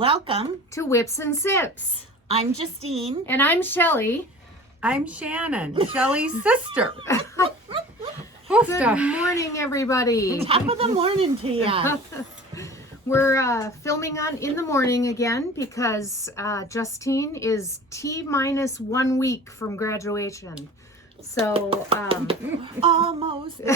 Welcome to Whips and Sips. I'm Justine. And I'm Shelley. I'm Shannon, Shelley's sister. Good morning, everybody. Top of the morning to you. We're filming in the morning again because Justine is T-minus 1 week from graduation. So Almost there.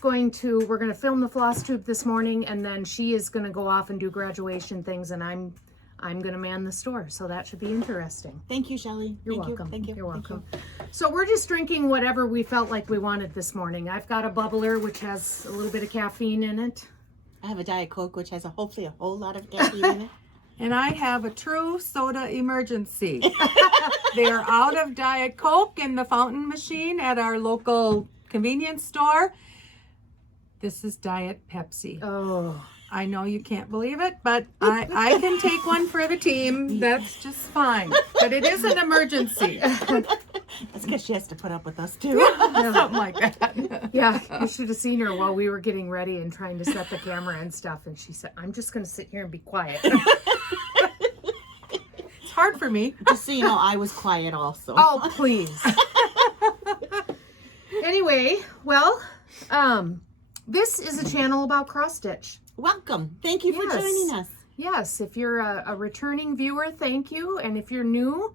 we're going to film the floss tube this morning, and then she is going to go off and do graduation things, and I'm going to man the store, so that should be interesting. Thank you, Shelley. You're Thank welcome. You. Thank you. You're Thank welcome. you. So we're just drinking whatever we felt like we wanted this morning. I've got a bubbler, which has a little bit of caffeine in it. I have a Diet Coke, which has hopefully a whole lot of caffeine in it. And I have a true soda emergency. They're out of Diet Coke in the fountain machine at our local convenience store. This is Diet Pepsi. Oh, I know you can't believe it, but I can take one for the team. That's just fine. But it is an emergency. That's because she has to put up with us, too. Something like that. yeah. You should have seen her while we were getting ready and trying to set the camera and stuff. And she said, I'm just going to sit here and be quiet. It's hard for me. Just so you know, I was quiet also. Oh, please. Anyway, well, this is a channel about cross stitch. Welcome. Thank you for Yes. joining us. Yes, if you're a returning viewer, thank you. And if you're new,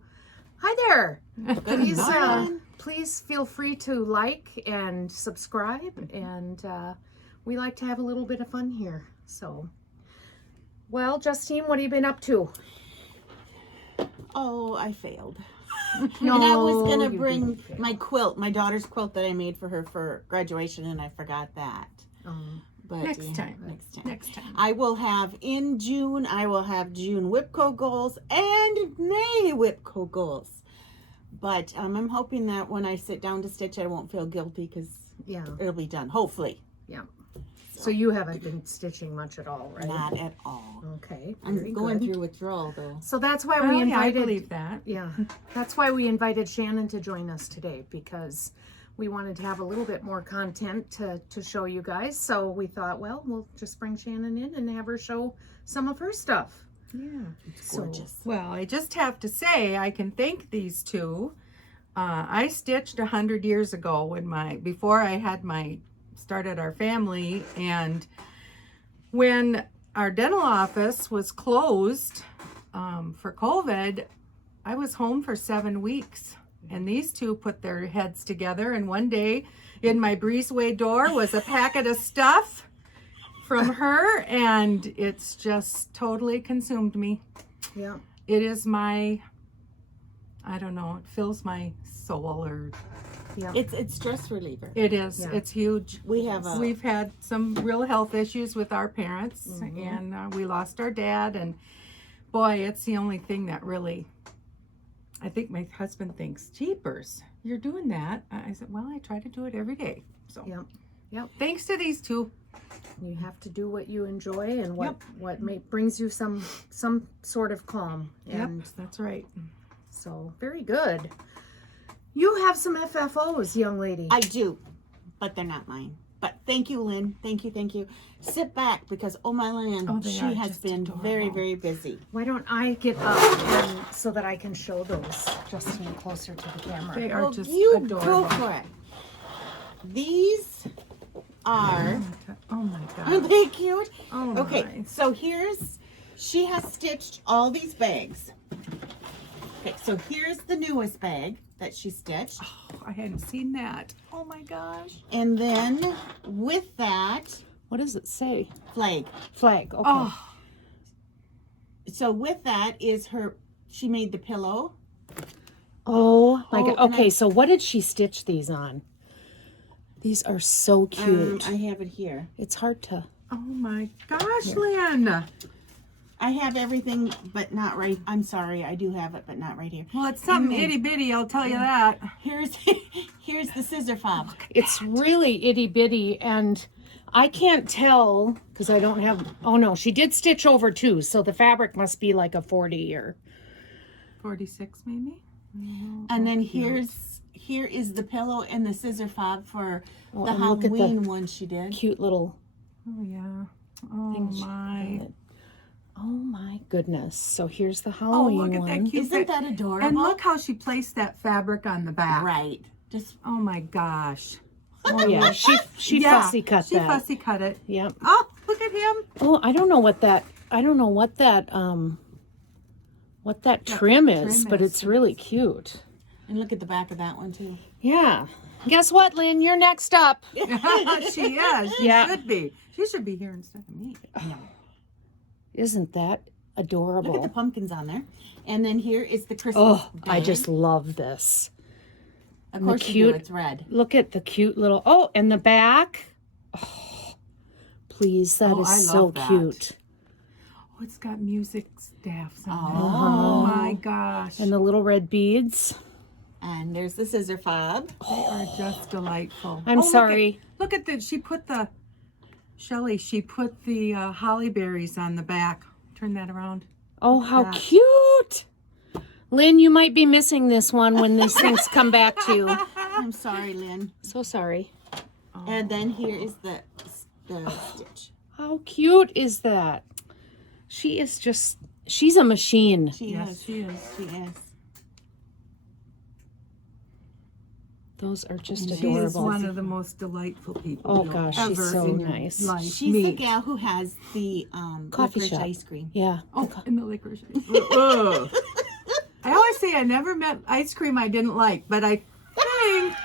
hi there. Please, morning. please feel free to like and subscribe. And we like to have a little bit of fun here. So, well, Justine, what have you been up to? Oh, I failed. No, And I was going to you bring didn't fail. my quilt, my daughter's quilt that I made for her for graduation, and I forgot that. But Next time. Next time. Next time. I will have in June, I will have June WIPCO goals and May WIPCO goals. But I'm hoping that when I sit down to stitch, I won't feel guilty because Yeah, it'll be done, hopefully. yeah. So you haven't been stitching much at all, right? Not at all. Okay. I'm very going good. through withdrawal, though. So that's why Well, we yeah, I invited. believe that. Yeah, that's why we invited Shannon to join us today, because we wanted to have a little bit more content to show you guys. So we thought, well, we'll just bring Shannon in and have her show some of her stuff. Yeah. It's gorgeous. Well, I just have to say I can thank these two. I stitched 100 years ago before I had started our family, and when our dental office was closed for COVID, I was home for 7 weeks. And these two put their heads together, and one day in my breezeway door was a packet of stuff from her, and it's just totally consumed me. Yeah. It is I don't know, it fills my soul, or Yeah. It's stress reliever. it is. Yeah. It's huge. We've had some real health issues with our parents, and we lost our dad, and boy, it's the only thing that really, I think my husband thinks, jeepers, you're doing that. I said, well, I try to do it every day. So Yep. Yep. thanks to these two. You have to do what you enjoy and what brings you some sort of calm. And Yep, that's right. so very good. You have some FFOs, young lady. I do, but they're not mine. But thank you, Lynn. Thank you, thank you. Sit back because, oh my land, they she are has just been adorable. very, very busy. Why don't I get up so that I can show those just closer to the camera? They are Well, just you adorable. go for it. These are, Oh my aren't God. they cute? Oh Okay, my. so she has stitched all these bags. Okay, so here's the newest bag that she stitched. Oh, I hadn't seen that. Oh my gosh. And then with that, What does it say? flag. Flag. Okay. Oh, So with that is she made the pillow. Oh my Oh, God. and Okay, so what did she stitch these on? These are so cute. I have it here. It's hard to. oh my gosh, Lynn. I have everything, but not right. I'm sorry, I do have it, but not right here. Well, it's something And then- itty bitty, I'll tell you that. Here's the scissor fob. It's really itty bitty, and I can't tell because I don't have. Oh no, she did stitch over too, so the fabric must be like a 40 or 46 maybe. And then here is the pillow and the scissor fob for Oh, the and look at the Halloween one she did. cute little Oh yeah. Oh thing. my. Oh my goodness. So here's the Oh, Halloween look at one. that cute. Isn't that adorable? And look how she placed that fabric on the back. Right. Just Oh my gosh. Oh yeah, she Yeah, fussy cut she that. fussy cut it. Yep. Oh, look at him. Oh, I don't know what that trim is, but is. it's really cute. and look at the back of that one too. Yeah. Guess what, Lynn? You're next up. She is. She Yeah. should be. She should be here instead of me. Isn't that adorable? Look at the pumpkins on there. And then here is the Christmas Oh, I bag. just love this. Of and the course you cute- do, it's red. Look at the cute little, oh, and the back. Oh, please, that Oh, is I so love that. cute. Oh, it's got music staffs on it. Oh. Oh my gosh. And the little red beads. And there's the scissor fob. They are just delightful. I'm Oh, look sorry. Look at the, Shelley, she put the holly berries on the back. Turn that around. Oh, how that. cute. Lynn, you might be missing this one when these things come back to you. I'm sorry, Lynn. So sorry. And then here is the stitch. How cute is that? She's a machine. She Yes, is. she is. She is. Those are just She is adorable. one of the most delightful people. Oh you'll gosh, ever she's so in your nice. life She's the meet. gal who has the Coffee licorice shop. ice cream. Yeah. Oh, in the licorice. Ugh. I always say I never met ice cream I didn't like, but I think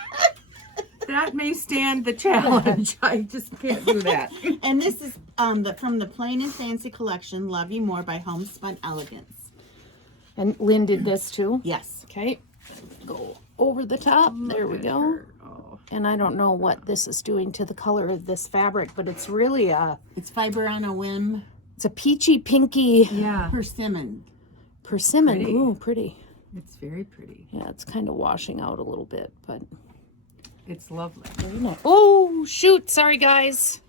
that may stand the challenge. I just can't do that. And this is from the Plain and Fancy collection, Love You More by Homespun Elegance. And Lynn did this too. Yes. Okay. Go over the top. There we go. Oh. And I don't know what this is doing to the color of this fabric, but it's really It's fiber on a whim. it's a peachy pinky Yeah, Persimmon. persimmon. Pretty. Ooh, pretty. it's very pretty. Yeah, it's kind of washing out a little bit, but It's lovely. very nice. Oh, shoot. Sorry, guys.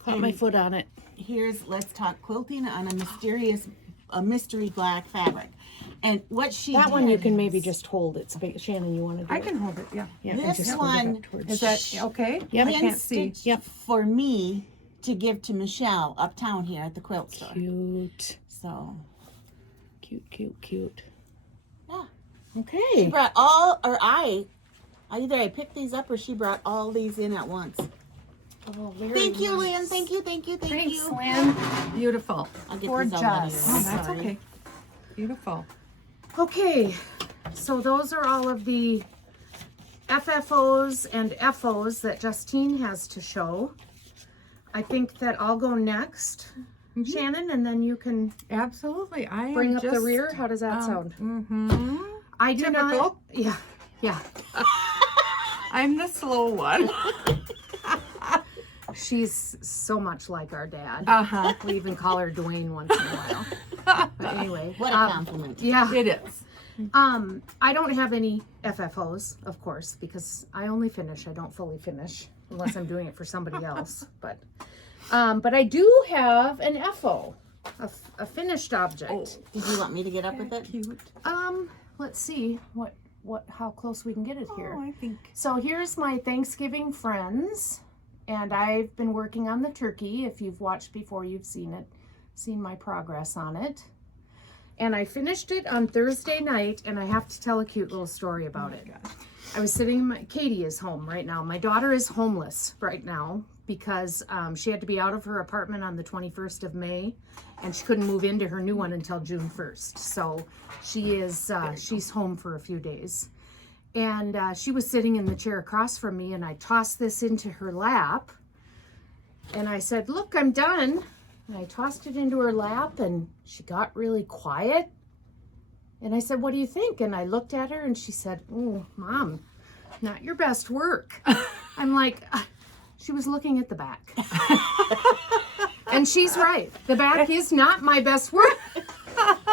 Caught my foot on it. Here's Let's Talk Quilting on a mystery black fabric. And what she That one you did can maybe is- just hold it. Shannon, you want to do I it? can hold it, yeah. Yeah, and This just hold it up one towards- Is that okay? Yep. I Lynn can't see. stitched Yep. for me to give to Michelle uptown here at the quilt store. Cute. So Cute, cute, cute. yeah. She Okay. brought either I picked these up or she brought all these in at once. Oh, very Thank you, nice. Lynn. Thank you. Thanks, you. Lynn. Beautiful. I'll get For these all out of Jess. your Oh, way. that's Sorry. okay. Beautiful. Okay, so those are all of the FFOs and FOs that Justine has to show. I think that I'll go next, Shannon, and then you can Absolutely. I am bring up the just, rear. How does that sound? Mm-hmm. I do not. typical. Yeah. I'm the slow one. She's so much like our dad. Uh-huh. We even call her Dwayne once in a while. But anyway, What a compliment. yeah. It is. I don't have any FFOs, of course, because I only finish. I don't fully finish unless I'm doing it for somebody else. But I do have an FO, a finished object. Did you want me to get up with it? Cute. Let's see how close we can get it here. Oh, I think. So here's my Thanksgiving friends, and I've been working on the turkey. If you've watched before, you've seen my progress on it. And I finished it on Thursday night, and I have to tell a cute little story about it. I was sitting, Katie is home right now. My daughter is homeless right now because she had to be out of her apartment on the 21st of May, and she couldn't move into her new one until June 1st. So she's home for a few days. And she was sitting in the chair across from me, and I tossed this into her lap, and I said, "Look, I'm done." And I tossed it into her lap, and she got really quiet. And I said, "What do you think?" And I looked at her, and she said, "Oh, Mom, not your best work." I'm like, she was looking at the back. And she's right. The back is not my best work.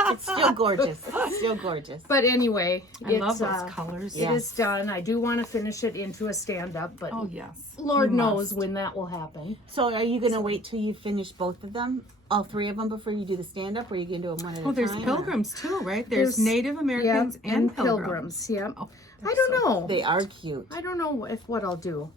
It's still gorgeous. It's still gorgeous. But anyway, I love those colors. It is done. I do want to finish it into a stand-up, but Oh, yes. Lord You knows must. when that will happen. So are you going to wait till you finish both of them? All three of them before you do the stand-up? Or are you going to do them one at a Oh, there's time? or- pilgrims too, right? There's Native Americans Yep, and pilgrims. Yep. Oh, I don't know. They are cute. I don't know what I'll do.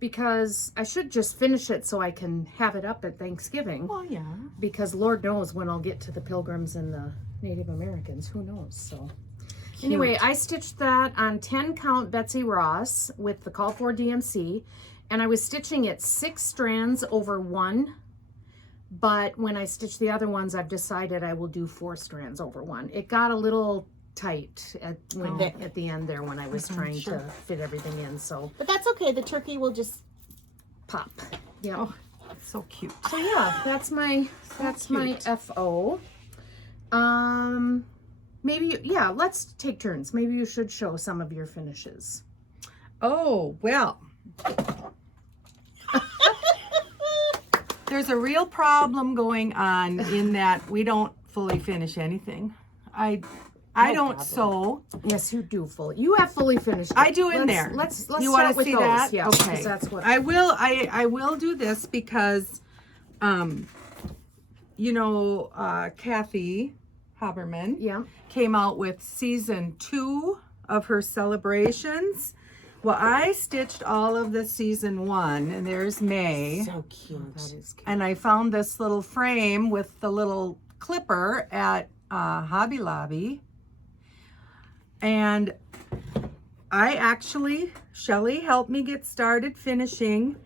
because I should just finish it so I can have it up at Thanksgiving. Well, yeah. Because Lord knows when I'll get to the Pilgrims and the Native Americans. Who knows? So anyway, I stitched that on 10 count Betsy Ross with the Call for DMC, and I was stitching it 6 strands over 1. But when I stitch the other ones, I've decided I will do 4 strands over 1. It got a little tight at the end there when I was trying to fit everything in. So, But that's okay. The turkey will just pop. Yeah. Oh, it's so cute. So yeah, that's my FO. Maybe let's take turns. Maybe you should show some of your finishes. Oh, well. There's a real problem going on in that we don't fully finish anything. I don't sew. Yes, you do fully. You have fully finished it. I do in there. Let's You start wanna with see those. that? Yeah, Okay. 'cause that's what I will do this because Kathy Haberman came out with season 2 of her celebrations. Well, I stitched all of the season 1, and there's May. so cute. that is cute. And I found this little frame with the little clipper at Hobby Lobby. And Shelley helped me get started finishing,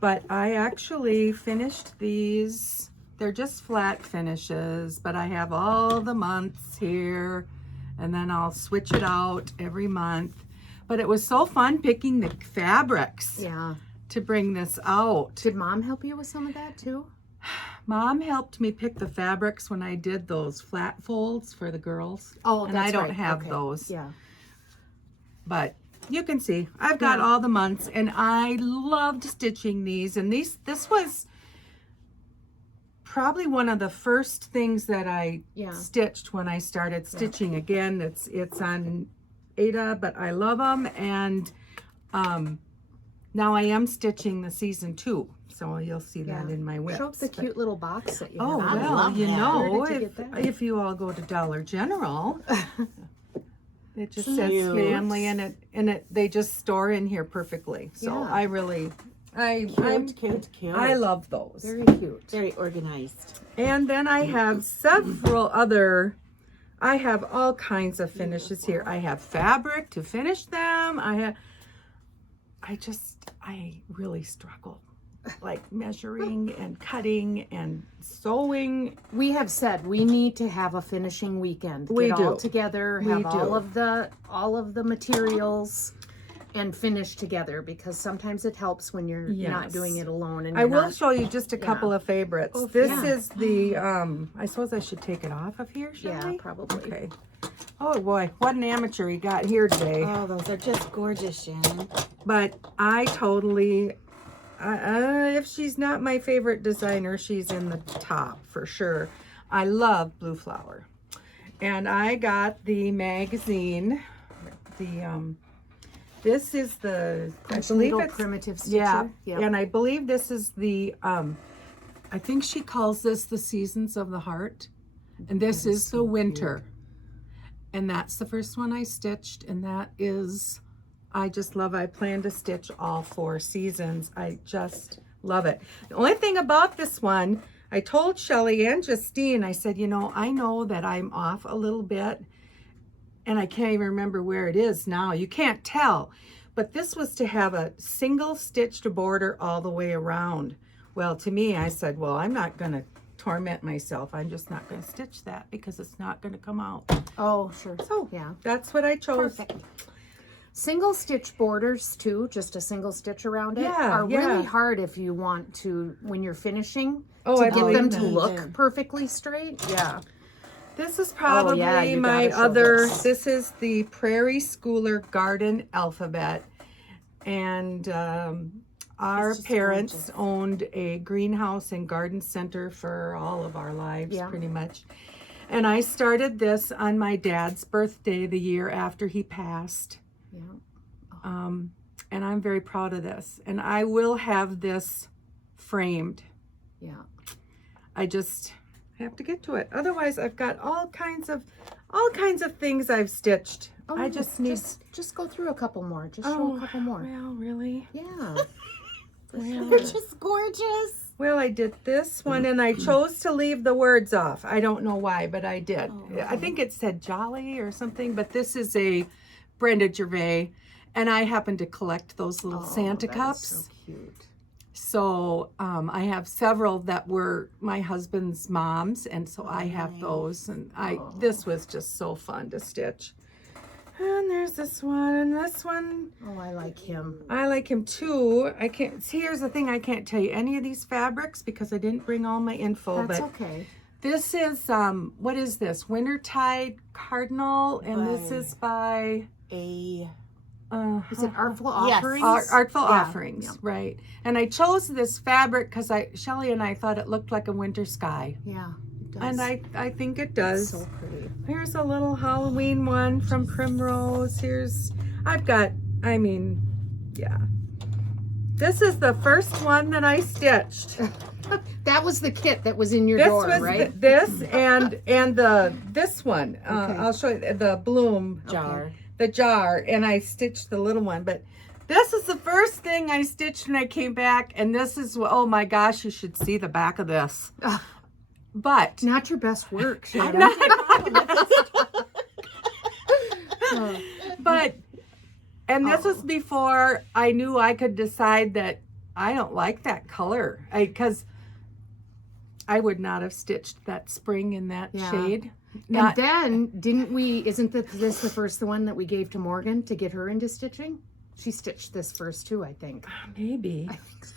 but I actually finished these. They're just flat finishes, but I have all the months here, and then I'll switch it out every month. But it was so fun picking the fabrics to bring this out. Did Mom help you with some of that too? Mom helped me pick the fabrics when I did those flat folds for the girls. Oh, and that's I don't right. have Okay. those. Yeah. But you can see I've got all the months, and I loved stitching these. And this was probably one of the first things that I stitched when I started stitching. Again, it's on Ada, but I love them. And now I am stitching the season 2, so you'll see that in my whips. Show up the cute little box that you Oh, have. well, love you that. know, Where did you get that? if you all go to Dollar General, it just says Cute. family, and they just store in here perfectly. So Yeah. Cute. I love those. Very cute. Very organized. And then I have I have all kinds of finishes here. I have fabric to finish them. I really struggle, like measuring and cutting and sewing. We have said we need to have a finishing weekend. We Get do. all together, We have do. all of the materials and finish together, because sometimes it helps when you're not Yes. doing it alone. And I you're will not, show you just a couple of favorites. Oh, This yeah. is the, I suppose I should take it off of here, Shelley? Yeah, probably. Okay. Oh boy, what an amateur he got here today. Oh, those are just gorgeous, Shannon. But I totally, if she's not my favorite designer, she's in the top for sure. I love Blue Flower. And I got the magazine, this is the, I believe little it's, primitive stitcher. yeah, Yep. and I believe this is the, I think she calls this the Seasons of the Heart. And this is the winter. And that's the first one I stitched, and that is, I just love it. I plan to stitch all 4 seasons. I just love it. The only thing about this one, I told Shelley and Justine, I said, I know that I'm off a little bit, and I can't even remember where it is now. You can't tell. But this was to have a single stitched border all the way around. Well, to me, I said, well, I'm not going to torment myself. I'm just not going to stitch that because it's not going to come out. Oh, sure. So yeah. that's what I chose. Perfect. Single stitch borders too, just a single stitch around it, Yeah, are yeah. really hard if you want to, when you're finishing, Oh, to I get believe them that. to look perfectly straight. Yeah. This is probably yeah, you my gotta show other, this. this is the Prairie Schooler Garden Alphabet. And our just parents gorgeous. owned a greenhouse and garden center for all of our lives, Yeah. pretty much. And I started this on my dad's birthday the year after he passed. Yeah. And I'm very proud of this. And I will have this framed. Yeah. I just have to get to it. Otherwise, I've got all kinds of things I've stitched. Oh, I just need. just go through a couple more. Just show a couple more. Well, really? Yeah. They're just gorgeous. Well, I did this one and I chose to leave the words off. I don't know why, but I did. I think it said Jolly or something, but this is a Brenda Gervais, and I happen to collect those little Santa cups. So cute. So I have several that were my husband's mom's, and so I have those, and this was just so fun to stitch. And there's this one, and this one. Oh, I like him. I like him too. I can't see. Here's the thing: I can't tell you any of these fabrics because I didn't bring all my info. That's but okay. this is what is this? Wintertide Cardinal, and this is by A. Is it Artful Yes. Offerings? Artful Yeah. Offerings, Yeah. right? And I chose this fabric because Shelley and I thought it looked like a winter sky, Yeah, it does. and I think it does. So pretty. Here's a little Halloween one from Primrose. Yeah. This is the first one that I stitched. That was the kit that was in your This door, was right? this and this one. I'll show you the bloom Jar. the jar, and I stitched the little one. But this is the first thing I stitched when I came back, and this is, oh my gosh, you should see the back of this. But Not your best work, Shannon. not my best. But and this was before I knew I could decide that I don't like that color, because I would not have stitched that spring in that Yeah. shade. And then, isn't this the first one that we gave to Morgan to get her into stitching? She stitched this first too, I think. Maybe. I think so.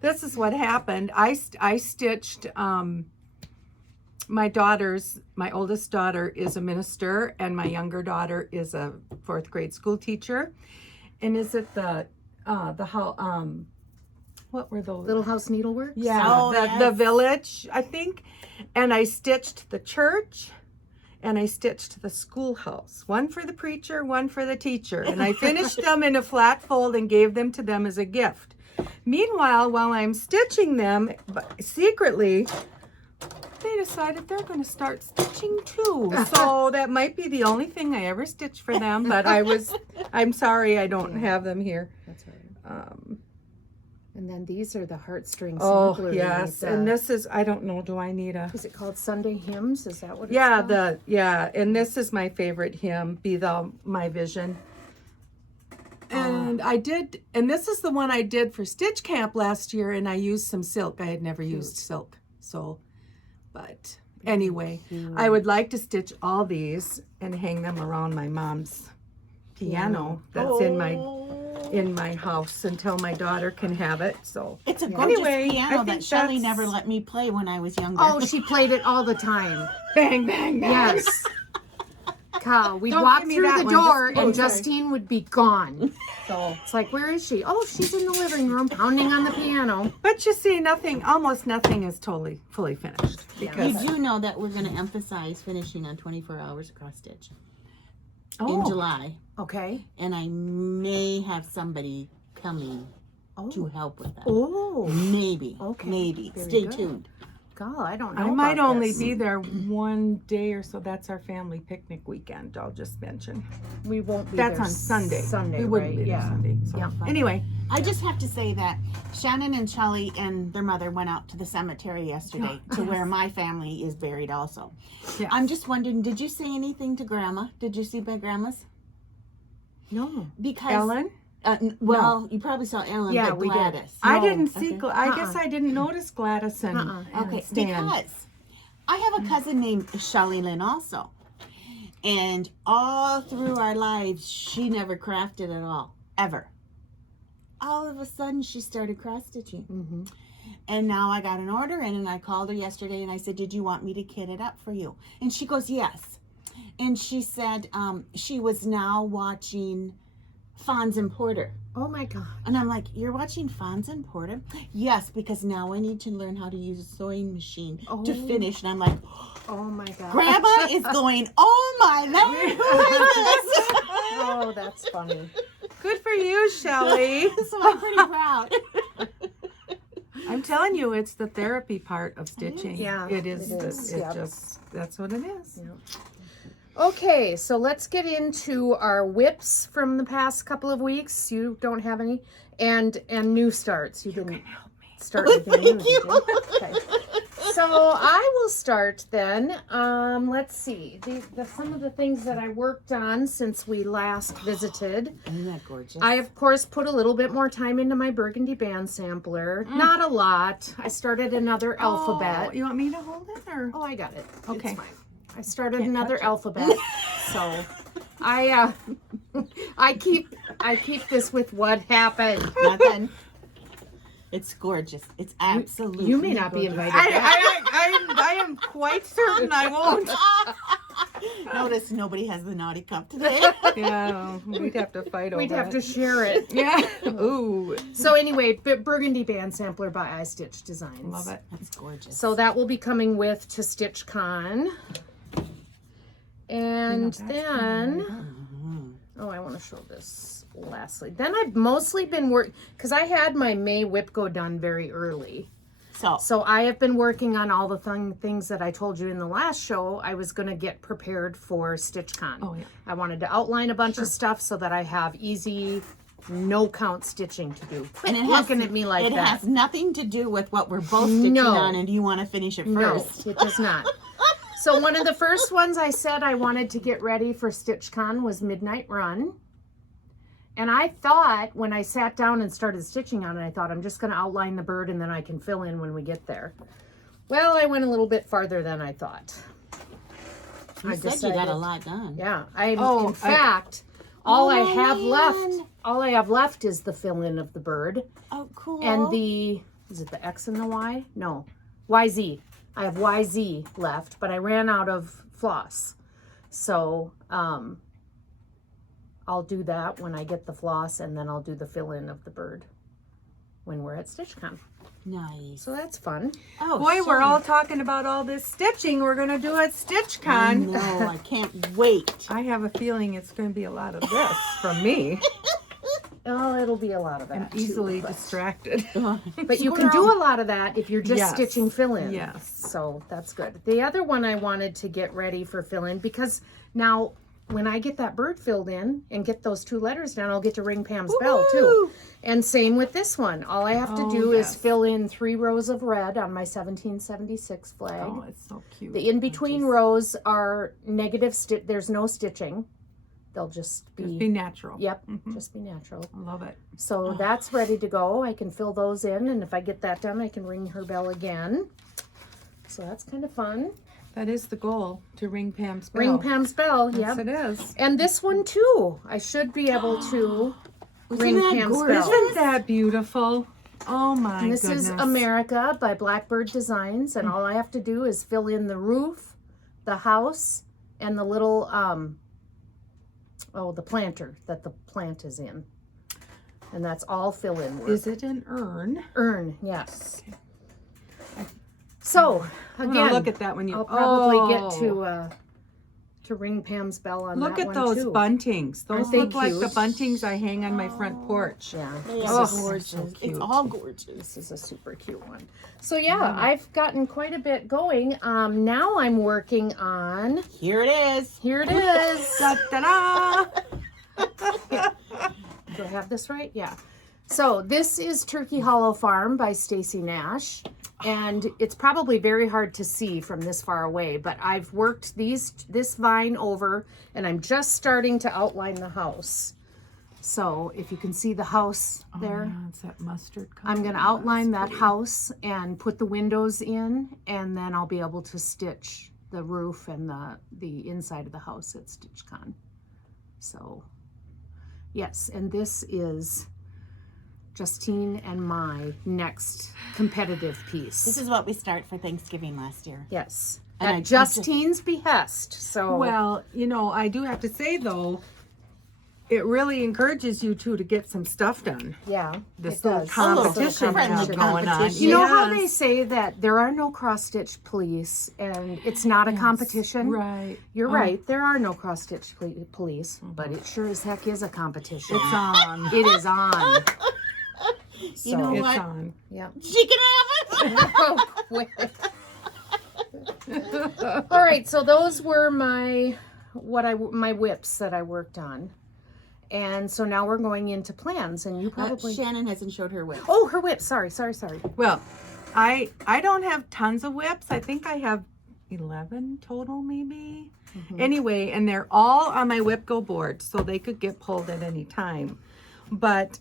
This is what happened. I stitched my oldest daughter is a minister, and my younger daughter is a 4th grade school teacher. And is it what were those? Little House Needlework? Yeah, Oh, the yes. village, I think. And I stitched the church, and I stitched the schoolhouse. One for the preacher, one for the teacher. And I finished them in a flat fold and gave them to them as a gift. Meanwhile, while I'm stitching them, secretly, they decided they're going to start stitching too. So that might be the only thing I ever stitched for them. But I'm sorry I don't have them here. That's right. And then these are the heartstrings. Oh, sampler yes. with, And this is, I don't know, do I need a... is it called Sunday Hymns? Is that what it's Yeah, called? and this is my favorite hymn, Be Thou My Vision. And and this is the one I did for Stitch Camp last year, and I used some silk. I had never used silk. So, but anyway, I would like to stitch all these and hang them around my mom's piano that's in my house until my daughter can have it. So It's a gorgeous Anyway, I piano that think Shelley that's- never let me play when I was younger. Oh, she played it all the time. bang, bang, bang. Yes. Kyle, we'd Don't walk give me through that the one. door Just- and okay. Justine would be gone. So it's like, where is she? Oh, she's in the living room pounding on the piano. But you see, almost nothing is totally fully finished You because do know that we're going to emphasize finishing on 24 hours across stitch in Oh. July, Okay. and I may have somebody coming to Oh. help with that. Oh. Maybe. Okay. Maybe. Very Stay good. tuned. God, I don't know. I might about only this. be there one day or so. That's our family picnic weekend. I'll just mention. We won't be That's there on Sunday. Sunday, We wouldn't right? be there Yeah. Sunday. So. Yeah. Anyway, I just have to say that Shannon and Shelley and their mother went out to the cemetery yesterday to where my family is buried also. yes. I'm just wondering, did you say anything to Grandma? Did you see my grandma's? No. Because Ellen. you probably saw Ellen, Yeah, but we did. Gladys. I No. didn't see. Okay. I guess I didn't notice Gladys and, and Okay, Stan. because I have a cousin named Shelley Lynn also. And all through our lives, she never crafted at all, ever. All of a sudden, she started cross stitching. Mm-hmm. And now I got an order in, and I called her yesterday and I said, did you want me to kit it up for you? And she goes, yes. And she said she was now watching Fonz and Porter. Oh my God. And I'm like, you're watching Fonz and Porter? Yes, because now I need to learn how to use a sewing machine to finish. And I'm like, Oh my God. Grandma is going, oh my Lord, who is this? Oh, that's funny. Good for you, Shelley. So I'm pretty proud. I'm telling you, it's the therapy part of stitching. Yeah, it is. it is. It Yep. just that's what it is. Okay, so let's get into our whips from the past couple of weeks. You don't have any. and new starts. You didn't Help me. start anything new, Thank did you. you? Okay. So I will start then. Let's see. Some of the things that I worked on since we last visited. Isn't that gorgeous? I, of course, put a little bit more time into my burgundy band sampler. Not a lot. I started another alphabet. Oh, you want me to hold it or? Oh, I got it. Okay. It's fine. I started Can't another touch it. alphabet. So I keep this with what happened. Nothing. It's gorgeous. It's absolutely. You may not be gorgeous. invited back. I am quite certain I won't. Notice nobody has the naughty cup today. Yeah, we'd have to fight over We'd have it. to share it. Yeah. Ooh. So anyway, Burgundy Band Sampler by iStitch Designs. Love it. That's gorgeous. So that will be coming with to StitchCon. And that's then, Mhm. oh, I want to show this lastly. Then I've mostly been working, because I had my May whip go done very early. So I have been working on all the things that I told you in the last show. I was going to get prepared for StitchCon. Oh, yeah. I wanted to outline a bunch of stuff so that I have easy, no count stitching to do. And it Looking at me like it that. has nothing to do with what we're both stitching No. on, and you want to finish it first. No, it does not. So one of the first ones I said I wanted to get ready for StitchCon was Midnight Run. And I thought, when I sat down and started stitching on it, I thought I'm just going to outline the bird and then I can fill in when we get there. Well, I went a little bit farther than I thought. You said you got a lot done. Yeah, in fact, all I have left is the fill in of the bird Oh, cool. and is it the X and the Y? No, YZ. I have YZ left, but I ran out of floss. So, I'll do that when I get the floss, and then I'll do the fill in of the bird when we're at StitchCon. Nice. So that's fun. Oh, Boy, we're Shelley. all talking about all this stitching we're going to do at I StitchCon. know. I can't wait. I have a feeling it's going to be a lot of this from me. Oh, it'll be a lot of I'm that. easily too, distracted. but you can do a lot of that if you're just Yes. stitching fill in. Yes. So that's good. The other one I wanted to get ready for fill in, because now when I get that bird filled in and get those 2 letters down, I'll get to ring Pam's bell too. And same with this one. All I have to Oh, do yes. is fill in 3 rows of red on my 1776 flag. Oh, it's so cute. The in between rows are negative stitch. There's no stitching. They'll just be, Just be natural. yep, Mhm. just be natural. I love it. So that's ready to go. I can fill those in, and if I get that done, I can ring her bell again. So that's kind of fun. That is the goal, to ring Pam's bell. Ring Pam's bell, Yes, yep. it is. And this one too. I should be able to ring that Pam's gorgeous? bell. Isn't that beautiful? Oh my And this goodness. is America by Blackbird Designs, and all I have to do is fill in the roof, the house, and the little the planter that the plant is in. And that's all fill in work. Is it an urn? Urn, yes. So I'm gonna again, look at that when you. I'll probably Oh. get to ring Pam's bell on Look that at one those too. buntings. Those Aren't they look like the cute? buntings I hang on my front porch. Yeah, They this are is- gorgeous. so It's cute. all gorgeous. this is a super cute one. So yeah, I've gotten quite a bit going. Now I'm working on. Here it is. Here it is. Da-da-da! Do I have this right? Yeah. So this is Turkey Hollow Farm by Stacy Nash. And it's probably very hard to see from this far away, but I've worked this vine over, and I'm just starting to outline the house. So if you can see the house there, Oh, it's that mustard color. I'm going to outline that house and put the windows in, and then I'll be able to stitch the roof and the inside of the house at StitchCon. So yes, and this is Justine and my next competitive piece. This is what we start for Thanksgiving last year. Yes, And at Justine's behest. So Well, I do have to say though, it really encourages you two to get some stuff done. yeah, This it little does. competition friendly that's going on. competition. You know how Yes. they say that there are no cross-stitch police and it's not a competition? Right. You're Oh, right. There are no cross-stitch police, but it sure as heck is a competition. It's on. It is on. You know It's what? on. Yeah. She can have it. Oh, quick. All right, so those were my whips that I worked on. And so now we're going into plans, and you probably... Shannon hasn't showed her whip. Oh, her whip. Sorry. Well, I don't have tons of whips. I think I have 11 total, maybe. Anyway, and they're all on my whip go board, so they could get pulled at any time. But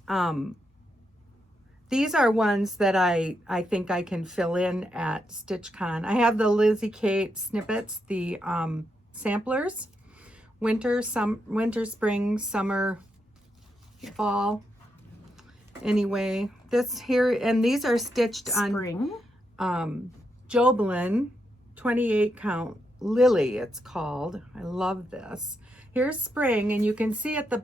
these are ones that I think I can fill in at StitchCon. I have the Lizzie Kate snippets, the samplers, winter, spring, summer, fall. Anyway, this here, and these are stitched Spring. on Joblin 28 count Lily, it's called. I love this. Here's spring, and you can see at the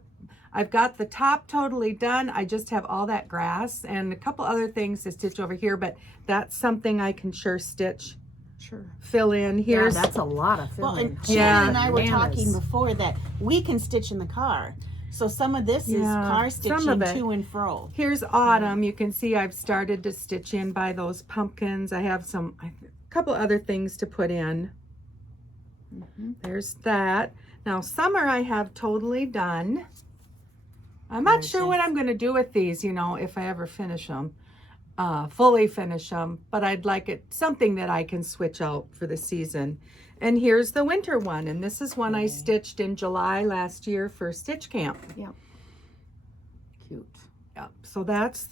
I've got the top totally done. I just have all that grass and a couple other things to stitch over here, but that's something I can sure stitch. Sure. Fill in. Here's that's a lot of Well, filling. and Shannon and I were talking before that we can stitch in the car. So some of this is car stitching to and fro. Here's autumn. You can see I've started to stitch in by those pumpkins. I have a couple other things to put in. There's that. Now summer I have totally done. I'm not sure what I'm going to do with these, if I ever finish them, fully finish them, but I'd like it something that I can switch out for the season. And here's the winter one, and this is one I stitched in July last year for Stitch Camp. Yep. Cute. Yep. So that's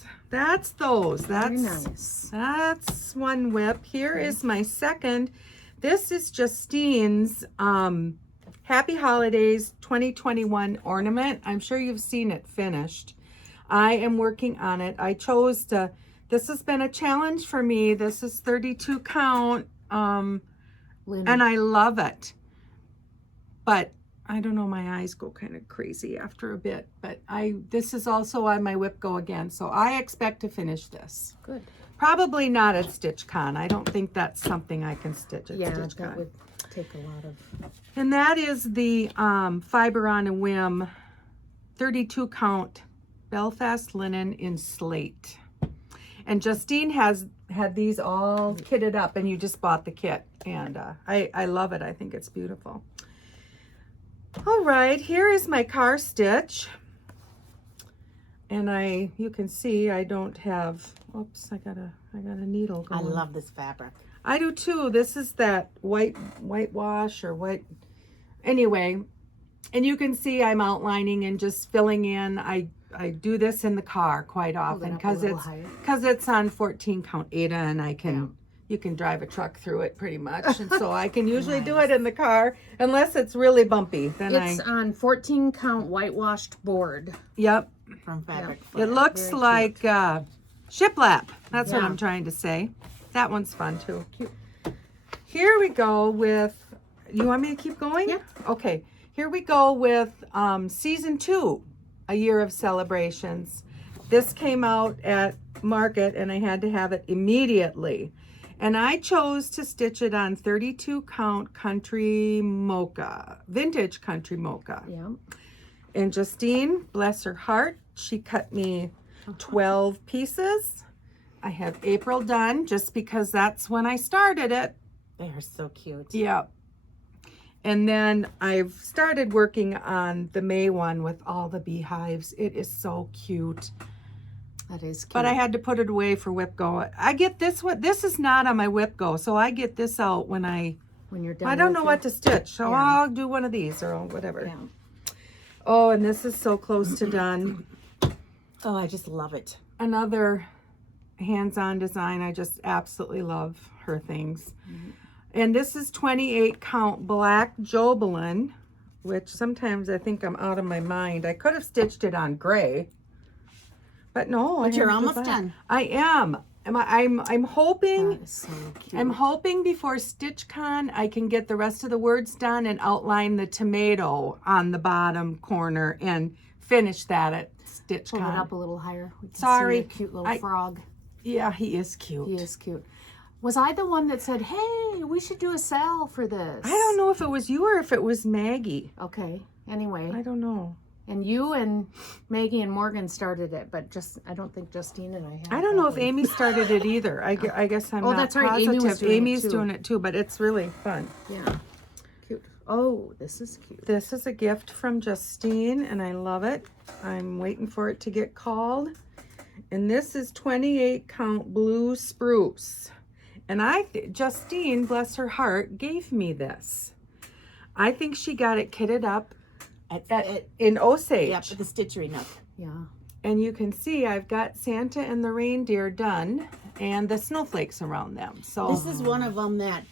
those. Very nice. That's one whip. Here is my second. This is Justine's Happy Holidays 2021 ornament. I'm sure you've seen it finished. I am working on it. I chose to, this has been a challenge for me. This is 32 count, and I love it. But I don't know, my eyes go kind of crazy after a bit. But this is also on my whip go again, so I expect to finish this. Good. Probably not at StitchCon. I don't think that's something I can stitch at StitchCon. That would take a lot of... And that is the Fiber on a Whim 32 count Belfast linen in slate. And Justine had these all kitted up, and you just bought the kit. And I love it. I think it's beautiful. All right, here is my car stitch. And you can see I don't have, oops, I got a needle going. I love this fabric. I do too. This is that whitewash or white. Anyway, and you can see I'm outlining and just filling in. I do this in the car quite often because it's on 14 count Ada, and you can drive a truck through it pretty much. And so I can usually do it in the car unless it's really bumpy. Then it's on 14 count whitewashed board. Yep. From Fabric. It looks like shiplap. That's what I'm trying to say. That one's fun too. Cute. Here we go with, you want me to keep going? Yeah. Okay. Here we go with season 2, A Year of Celebrations. This came out at Market and I had to have it immediately. And I chose to stitch it on 32 count country mocha, vintage country mocha. Yeah. And Justine, bless her heart, she cut me 12 pieces. I have April done just because that's when I started it. They're so cute. Yep. And then I've started working on the May one with all the beehives. It is so cute. That is cute. But I had to put it away for Whip Go. I get this one. This is not on my Whip Go, so I get this out when you're done. I don't know what to stitch, so I'll do one of these or whatever. Yeah. Oh, and this is so close to done. Oh, I just love it. Another hands-on design. I just absolutely love her things. And this is 28 count black Jobelin, which sometimes I think I'm out of my mind. I could have stitched it on gray, but no. But you're almost done. I am. I'm hoping. That is so cute. I'm hoping before StitchCon I can get the rest of the words done and outline the tomato on the bottom corner and finish that at StitchCon. Pull it up a little higher. We can Sorry, see a cute little frog. Yeah, he is cute. He is cute. Was I the one that said, hey, we should do a sale for this? I don't know if it was you or if it was Maggie. Okay. Anyway. I don't know. And you and Maggie and Morgan started it, but I don't think Justine and I have. I don't know if Amy started it either. I guess I'm not that's right. positive. Amy's Doing it too, but it's really fun. Yeah. Cute. Oh, this is cute. This is a gift from Justine, and I love it. I'm waiting for it to get called. And this is 28 count blue spruce. And Justine, bless her heart, gave me this. I think she got it kitted up in Osage. Yep, at the Stitchery Nook. Yeah. And you can see I've got Santa and the reindeer done and the snowflakes around them. So This is one of them that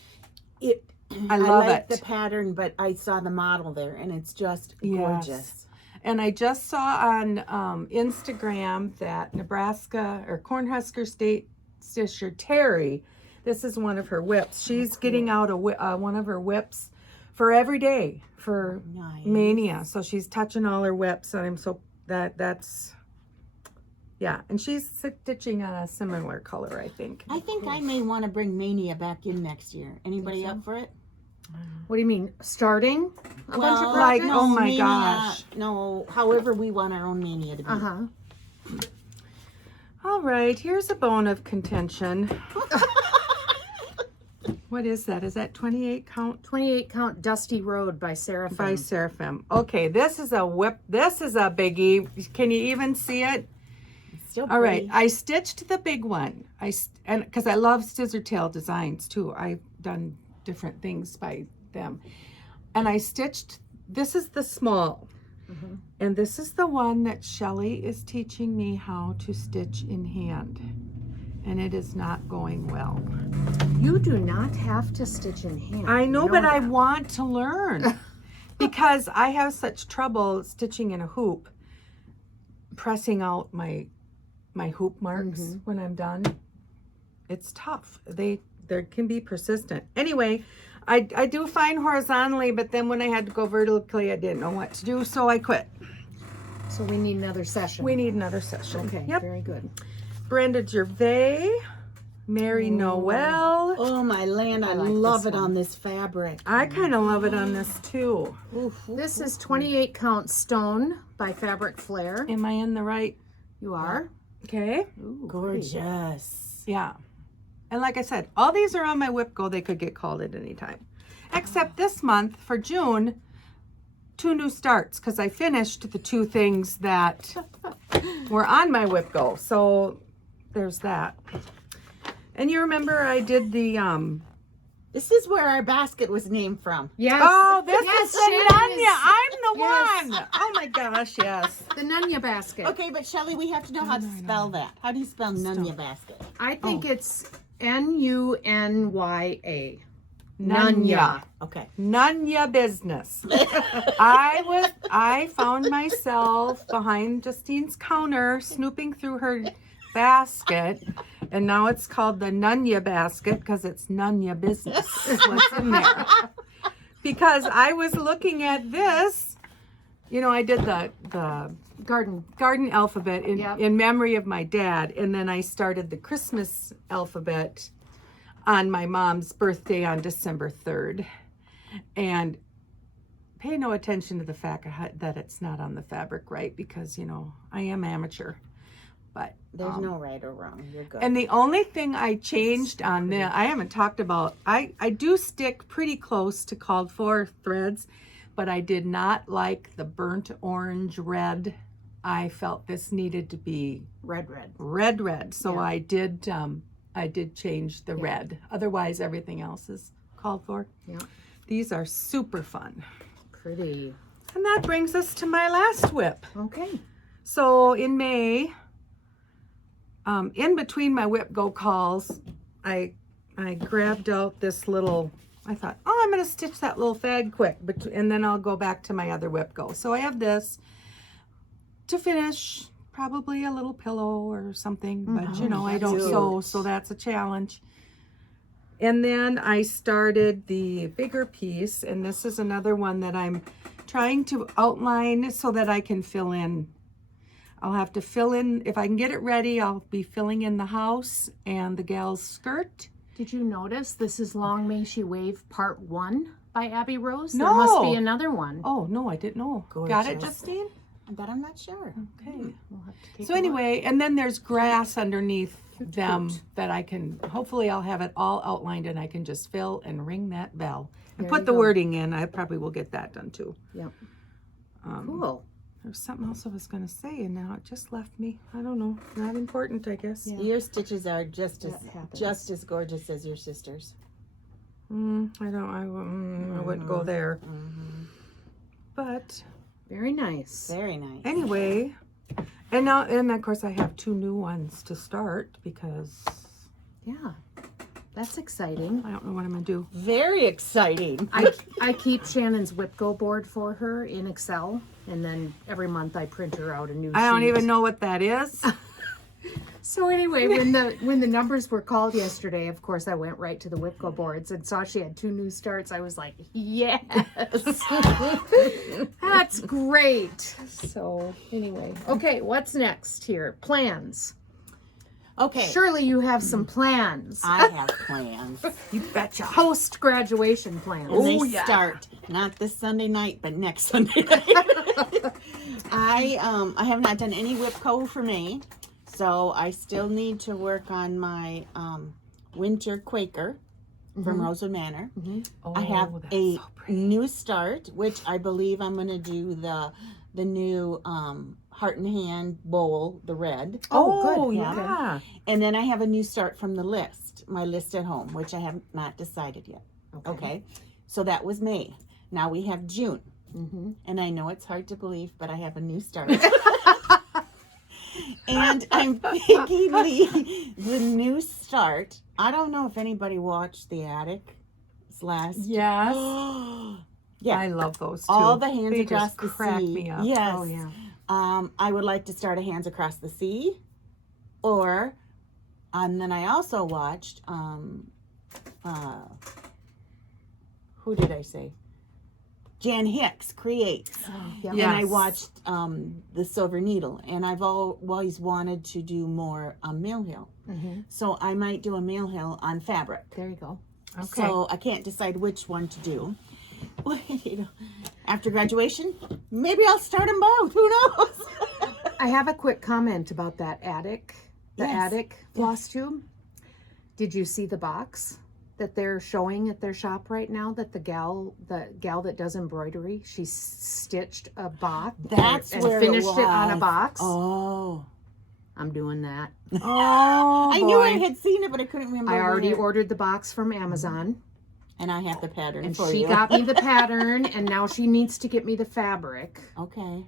I love like it. the pattern, but I saw the model there, and it's just Yes. gorgeous. And I just saw on Instagram that Nebraska or Cornhusker State Stitcher Terry, this is one of her whips. She's getting out one of her whips for every day for Nice. Mania. So she's touching all her whips, and I'm so that's yeah. And she's stitching a similar color, I think. I think I may want to bring Mania back in next year. Anybody so? up for it? What do you mean? Starting a bunch of like, projects? oh my Mania, gosh. No, however we want our own Mania to be. Uh-huh. All right, here's a bone of contention. What is that? Is that 28 count? 28 count Dusty Road by Seraphim. By Seraphim. Okay, this is a whip. This is a biggie. Can you even see it? It's still All right, pretty. I stitched the big one. And because I love scissor tail designs too. I've done different things by them. And I stitched, this is the small. Mhm. And this is the one that Shelley is teaching me how to stitch in hand. And it is not going well. You do not have to stitch in hand. I know, but I that. want to learn because I have such trouble stitching in a hoop, pressing out my hoop marks when I'm done. It's tough. They can be persistent. Anyway, I do fine horizontally, but then when I had to go vertically, I didn't know what to do, so I quit. So we need another session. We need another session. Okay, Yep. very good. Brenda Gervais, Mary Noel. Oh my land, I like love this it one. on this fabric. I kind of love it on this too. This is 28 count Stone by Fabric Flair. Am I in the right? You are? Okay. Ooh, Gorgeous. Yeah. And like I said, all these are on my whip go. They could get called at any time. Except this month for June, 2 new starts because I finished the 2 things that were on my whip go. So there's that. And you remember I did the This is where our basket was named from. Yes. oh, this Yes, is the Shannon Nunya. is- I'm the Yes. one. Oh my gosh, yes. The Nunya basket. Okay, but Shelley, we have to know how to spell that. How do you spell Nunya basket? I think it's Nunya. Nunya. Okay. Nunya business. I found myself behind Justine's counter snooping through her basket, and now it's called the Nunya basket because it's Nunya business is what's in there. Because I was looking at this, you know, I did the garden alphabet in memory of my dad, and then I started the Christmas alphabet on my mom's birthday on December 3rd. And pay no attention to the fact that it's not on the fabric right, because, you know, I am amateur. But There's no right or wrong. You're good. and the only thing I changed on there, I haven't talked about, I do stick pretty close to called for threads, but I did not like the burnt orange red. I felt this needed to be Red. red. So Yeah. I did change the red. Otherwise, everything else is called for. Yeah. These are super fun. Pretty. And that brings us to my last whip. Okay. So in May, in between my whip go calls, I grabbed out this little, I thought, oh, I'm going to stitch that little fag quick, and then I'll go back to my other whip go. So I have this to finish, probably a little pillow or something, but you know, I don't Cute. sew, so that's a challenge. And then I started the bigger piece, and this is another one that I'm trying to outline so that I can fill in. I'll have to fill in, if I can get it ready, I'll be filling in the house and the gal's skirt. Did you notice this is Long May She Wave Part 1 by Abby Rose? No. There must be another one. Oh, no, I didn't know. Got it, Gorgeous. Justine? But I'm not sure. Okay. We'll have to take So a look. anyway, and then there's grass underneath them that I can, hopefully I'll have it all outlined and I can just fill and ring that bell and There put you the go. wording in. I probably will get that done too. Yep. Um, Cool. There's something else I was going to say and now it just left me. I don't know. Not important, I guess. Yeah. Your stitches are just That happens. as gorgeous as your sister's. I wouldn't go there. But Very nice. Very nice. anyway, and now, and of course I have 2 new ones to start because Yeah. That's exciting. I don't know what I'm going to do. Very exciting. I keep Shannon's WIPGO board for her in Excel, and then every month I print her out a new I don't sheet. even know what that is. So anyway, when the numbers were called yesterday, of course I went right to the WIPGO boards and saw she had 2 new starts. I was like, yes, that's great. So anyway, okay, what's next here? Plans. Okay. Surely you have some plans. I have plans. You betcha. Post-graduation plans. And they Oh, yeah. start not this Sunday night, but next Sunday night. I have not done any WIPCO for May, so I still need to work on my winter Quaker from Rosewood Manor. Oh, I have that's a so pretty. new start, which I believe I'm going to do the new Heart and Hand bowl, the red. Oh, good. Yeah. And then I have a new start from the list, my list at home, which I have not decided yet. Okay. So that was May. Now we have June. And I know it's hard to believe, but I have a new start. And I'm thinking the new start. I don't know if anybody watched The Attic last. Yes. Yeah. I love those too. All the hands They across just the crack sea. me up. Yes. Oh yeah. I would like to start a Hands Across the Sea, and then I also watched, who did I say? Jan Hicks Creates. Yeah. And I Yes. watched The Silver Needle, and I've always wanted to do more Mill Hill. So I might do a Mill Hill on fabric. There you go. Okay. So I can't decide which one to do. You know, after graduation, maybe I'll start them both. Who knows? I have a quick comment about that attic, the Yes. attic floss tube. Did you see the box that they're showing at their shop right now? That the gal that does embroidery, she stitched a box. That's and where finished it it on a was. box. Oh. I'm doing that. Oh, I knew I boy. had seen it, but I couldn't remember. I already where. ordered the box from Amazon, And I have the pattern and for she you. got me the pattern, and now she needs to get me the fabric. Okay.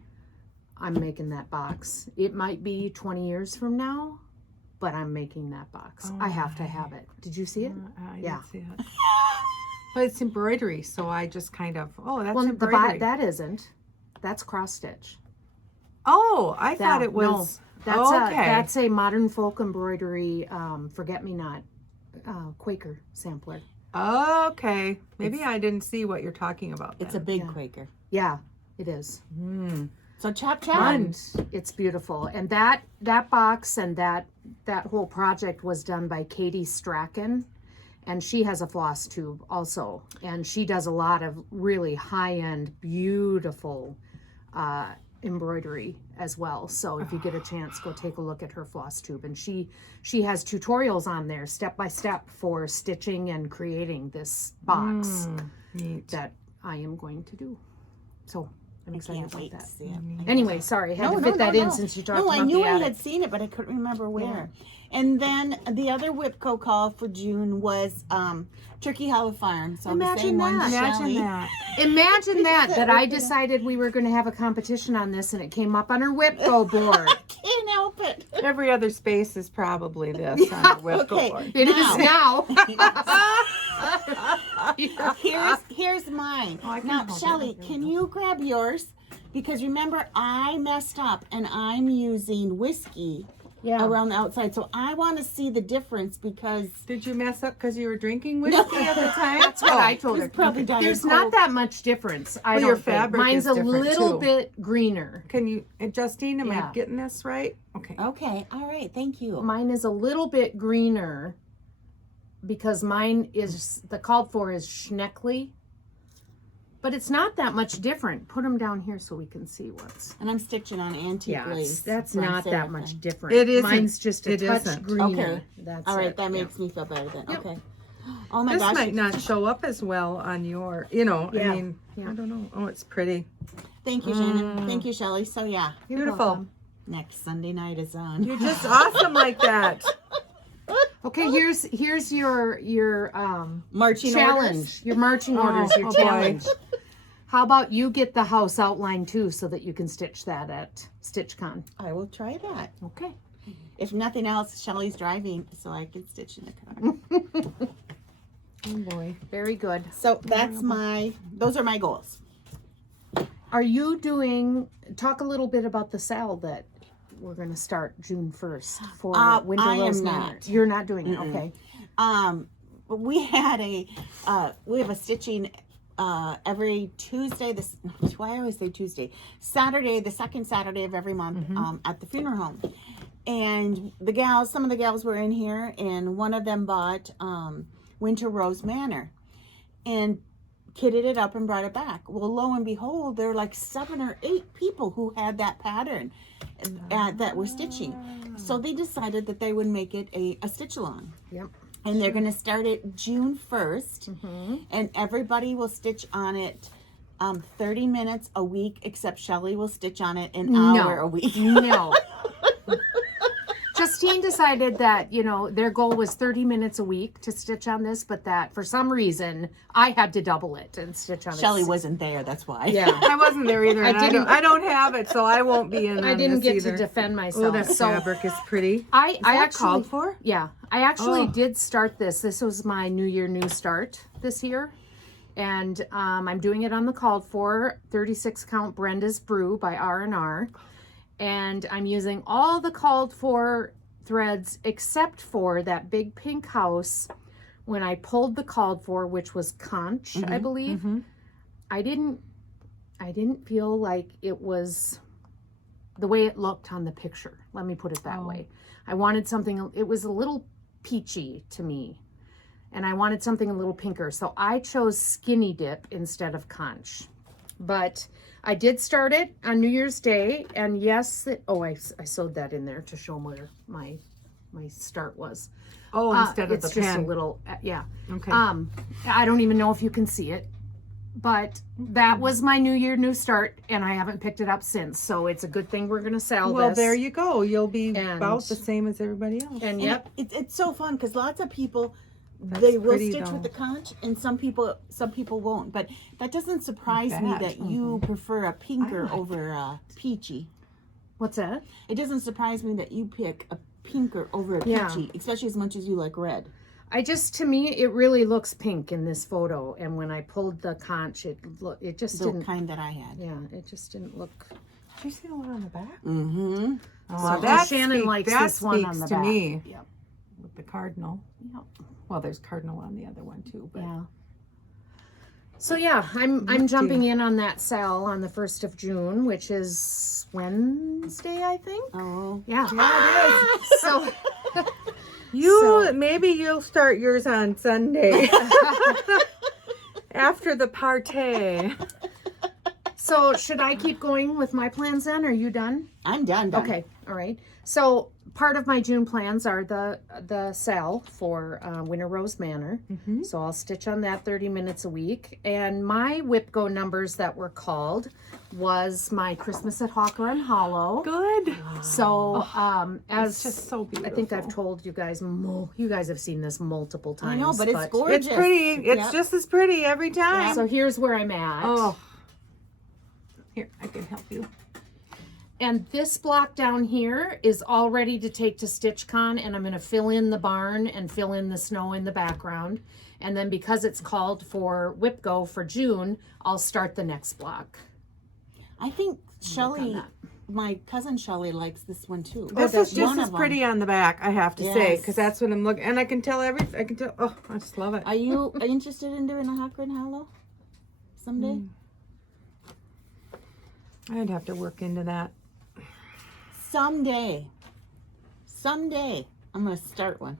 I'm making that box. It might be 20 years from now, but I'm making that box. I have to have it. Did you see it? I Yeah. didn't see it. But it's embroidery, so I just kind of, that's Well, embroidery. that isn't. That's cross stitch. Oh, I thought That- it was. That's okay. that's a modern folk embroidery forget me not Quaker sampler. Okay. Maybe I didn't see what you're talking about. It's a then. big Yeah. Quaker. Yeah, it is. So chop chop. And it's beautiful. And that box and that whole project was done by Katie Strachan, and she has a floss tube also, and she does a lot of really high-end beautiful embroidery as well. So if you get a chance, go take a look at her floss tube, and she has tutorials on there step by step for stitching and creating this box Neat. that I am going to do. So I'm I excited can't about wait to that. see it. Anyway, sorry, had to fit that in since you talked No, about I knew the I attic. had seen it, but I couldn't remember where. And then the other WIPCO call for June was Turkey Hollow Farm. So Imagine the same one, that. Shelley. Imagine that. Imagine that I decided we were going to have a competition on this, and it came up on her WIPCO board. Can't help it. Every other space is probably this on the WIPCO Okay. board. It is now. Here's mine. I can Now, hold it. Shelley, There we can go. you grab yours? Because remember, I messed up and I'm using whiskey Yeah. around the outside. So I want to see the difference because Did you mess up because you were drinking whiskey at the time? That's what I told it's her. probably Diet There's Coke. not that much difference. I Well, don't your think. fabric Mine's is a different, little too. bit greener. Can you, Justine, am Yeah. I getting this right? Okay. Okay, all right, thank you. Mine is a little bit greener because mine is the called for is Schneckly. But it's not that much different. Put them down here so we can see what's. And I'm stitching on antique lace. That's from not that Seraphim. much different. It isn't. Mine's just a It touch isn't. greener. Okay. That's All right, it. that Yeah. makes me feel better then. Yep. Okay. Oh my This gosh. might not show up as well on your, I Yeah. mean, Yeah. I don't know. Oh, it's pretty. Thank you, Shannon. Thank you, Shelley. So yeah, You're Beautiful. welcome. next Sunday night is on. You're just awesome like that. Okay, here's your Marching challenge. orders. Your marching orders, your oh boy. challenge. How about you get the house outline too so that you can stitch that at StitchCon? I will try that. Okay. If nothing else, Shelley's driving, so I can stitch in the car. Oh boy. Very good. So those are my goals. Are you talk a little bit about the sale that we're going to start June 1st for Winter I am Rose Manor? not. You're not doing it, okay. But we had we have a stitching every Tuesday. Why I always say Tuesday? Saturday, the second Saturday of every month at the funeral home. And some of the gals were in here, and one of them bought Winter Rose Manor and kitted it up and brought it back. Well, lo and behold, there were like 7 or 8 people who had that pattern that were stitching. So they decided that they would make it a stitch along. Yep. And they're going to start it June 1st. And everybody will stitch on it 30 minutes a week, except Shelley will stitch on it an hour a week. No. Justine decided that, their goal was 30 minutes a week to stitch on this, but that for some reason I had to double it and stitch on it. Shelley wasn't there, that's why. Yeah. I wasn't there either. and I don't have it, so I won't be in I on didn't this get either. to defend myself. Oh, that fabric is pretty. I that actually called for? Yeah, I actually Oh. did start this. This was my New Year, New Start this year. And I'm doing it on the called for 36 count Brenda's Brew by R&R. And I'm using all the called for threads except for that big pink house. When I pulled the called for, which was conch, I believe, I didn't feel like it was the way it looked on the picture. Let me put it that way. I wanted something, it was a little peachy to me. And I wanted something a little pinker. So I chose Skinny Dip instead of conch. But I did start it on New Year's Day. And yes, I sewed that in there to show where my start was. Oh, instead of it's the just pen. a little, yeah. Okay. I don't even know if you can see it. But that was my New Year, New Start, and I haven't picked it up since. So it's a good thing we're going to sell Well, this. there you go. You'll be And- about the same as everybody else. And And yep, it's so fun because lots of people That's they will pretty, stitch though. with the conch, and some people won't. But that doesn't surprise me that. that you prefer a pinker like over a peachy. what's that? It doesn't surprise me that you pick a pinker over a Yeah. peachy, especially as much as you like red. To me, it really looks pink in this photo. And when I pulled the conch, it just The didn't, kind that I had. yeah, it just didn't look. Did you see the one on the back? Mm-hmm. Oh, So Shannon likes this one on the to back. me Yep. with the cardinal. Yep. Well, there's cardinal on the other one too. But Yeah. So yeah, I'm jumping in on that sale on the 1st of June, which is Wednesday, I think. Oh. Yeah. Yeah, it is. So Maybe you'll start yours on Sunday after the party. So should I keep going with my plans then? Are you done? I'm done. Okay, all right. So part of my June plans are the sale for Winter Rose Manor. So I'll stitch on that 30 minutes a week. And my WIPGO numbers that were called was my Christmas at Hawker and Hollow. Good. So as It's just so beautiful. I think I've told you guys, you guys have seen this multiple times. I know, but it's gorgeous. It's pretty. It's Yep. just as pretty every time. So here's where I'm at. Oh. Here, I can help you. And this block down here is all ready to take to StitchCon, and I'm going to fill in the barn and fill in the snow in the background. And then because it's called for WIPGO for June, I'll start the next block. I think Shelley, that. my cousin Shelley, likes this one too. This That's is just one as of 'em. pretty on the back, I have to say, Yes. because that's what I'm looking. And I can tell everything. I can tell. Oh, I just love it. Are you interested in doing a Hawker and Hollow someday? I'd have to work into that. Someday I'm gonna start one.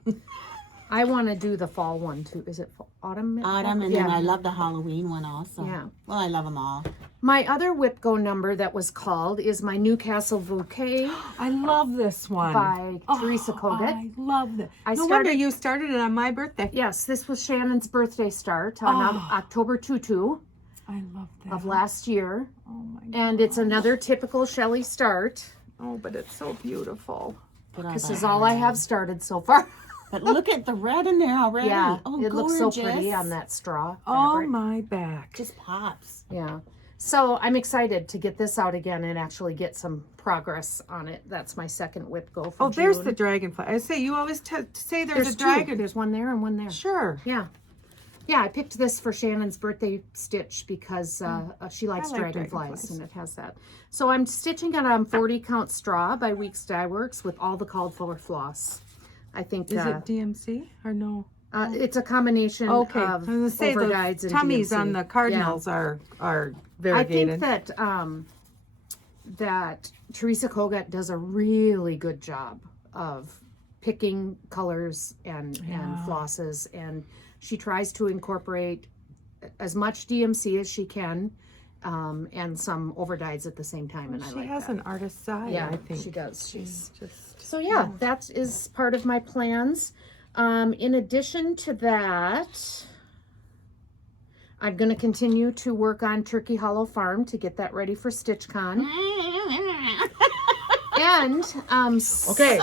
I want to do the fall one too. Is it autumn? Autumn, and then I love the Halloween one also. Yeah. Well, I love them all. My other Whip Go number that was called is my Newcastle Bouquet I love this one. by Teresa Kogut. I love this. I No wonder started- you started it on my birthday. Yes, this was Shannon's birthday start on October 2 I love that. of last year. Oh my God. And it's another typical Shelley start. Oh, but it's so beautiful. This is all I have started so far. But look at the red in there already. Yeah, Oh, it looks so gorgeous. pretty on that straw Oh fabric. my back. Just pops. Yeah. So I'm excited to get this out again and actually get some progress on it. That's my second Whip Go for Oh, there's June. the dragonfly. I say you always say there's There's a two. dragon. There's one there and one there. Sure. Yeah. Yeah, I picked this for Shannon's birthday stitch because she likes like dragonflies, dragonflies. and it has that. So I'm stitching it on 40 count straw by Weeks Dye Works with all the called for floss. I think Is it DMC or no? it's a combination Okay. I of was gonna say overdyes the and tummies DMC. on the cardinals are I variegated. think that Teresa Kogut does a really good job of picking colors and flosses, and she tries to incorporate as much DMC as she can, and some overdyes at the same time. And I she like has that. an artist's eye. Yeah, I think she does. She's just. So yeah, that is part of my plans. In addition to that, I'm going to continue to work on Turkey Hollow Farm to get that ready for StitchCon. And Okay.